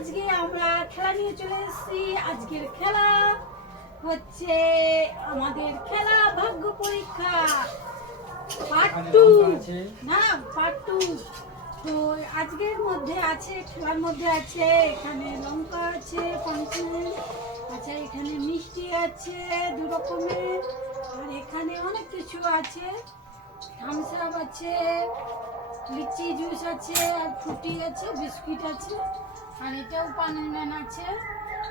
আজকে আমরা খেলা নিয়ে চলে এসেছি। আজকের খেলা হচ্ছে আমাদের খেলা ভাগ্য পরীক্ষা পার্ট 2 না পার্ট 2। তো আজকের মধ্যে আছে, খেলার মধ্যে আছে এখানে লঙ্কা আছে, পাঞ্চমেন আচ্ছা, এখানে মিষ্টি আছে 2 রকমের, আর এখানে অনেক কিছু আছে, থামস আপ আছে, লিচি জুস আছে, আর ফ্রুটি আছে, বিস্কিট আছে, আর এটাও পানমেন আছে।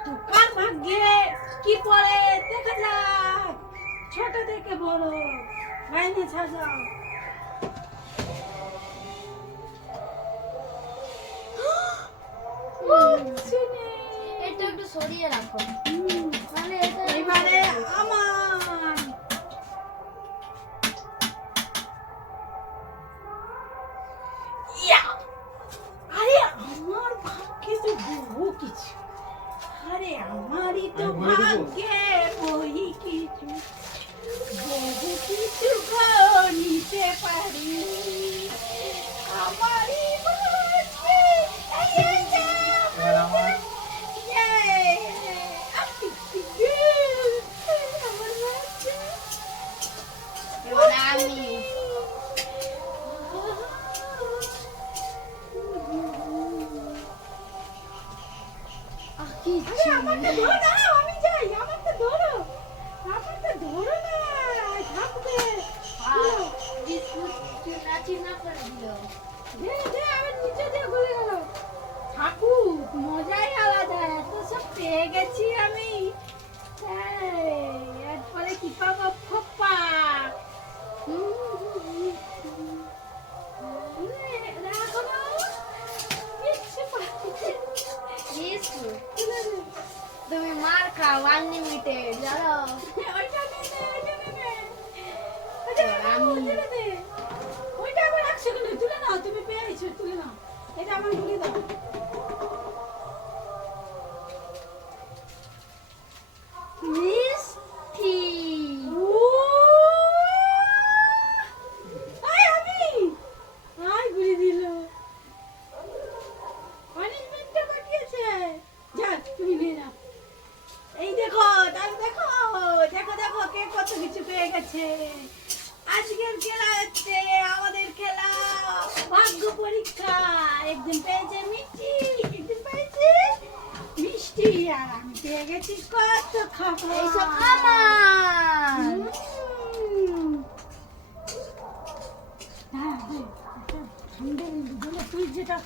তো কার ভাগ্যে কি পড়ে দেখা যাক, ছোট থেকে বড় লাইনে সাজাও। এটা একটু সরিয়ে রাখো, মানে এবারে আমার ইয়া, আরে আমার ভাগ্যে তো বহু কিছু, আরে আমারই তো ভাগ্যে বই কিছু, বহু কিছু নিতে পারি আমারই ভাগ্যে। এই যে আমার এবার আমি আমাকে ধরো, দাঁড়াও আমি যাই, আমাকে ধরো, আমাকে ধরো না, থাকবে চিনা করে দিল। দে দে, আমি নিচে দিয়ে গলে গেল, থাকুক, মজাই আলাদা, এত সব পেয়ে গেছি আমি। এরপরে কি পাবো? ফপ্পা, রাখো না, কিচ্ছু পাচ্ছি না। তুমি মার খাও আনলিমিটেড জানো। ওইটা নে, ওইটা নে, ওইটা নে, ওইটা আবার রাখছো কেন? তুলে নাও, তুমি পেয়েছো, তুলে নাও, এটা আমার তুলে দাও। মিষ্টি আয় আমি, আয় ঘুরে দিল, পানিশমেন্টটা বাকি আছে, যা তুমি নিয়ে নাও। এই দেখো, তাহলে দেখো, দেখো দেখো কে কত কিছু পেয়ে গেছে। আজকের খেলা হচ্ছে আমাদের খেলা ভাগ্য পরীক্ষা। একদিন পেয়েছে মিষ্টি, একদিন পেয়েছে মিষ্টি, আর আমি পেয়ে গেছি কত খাবার। এইসব আমার। হ্যাঁ হ্যাঁ, তুই যেটা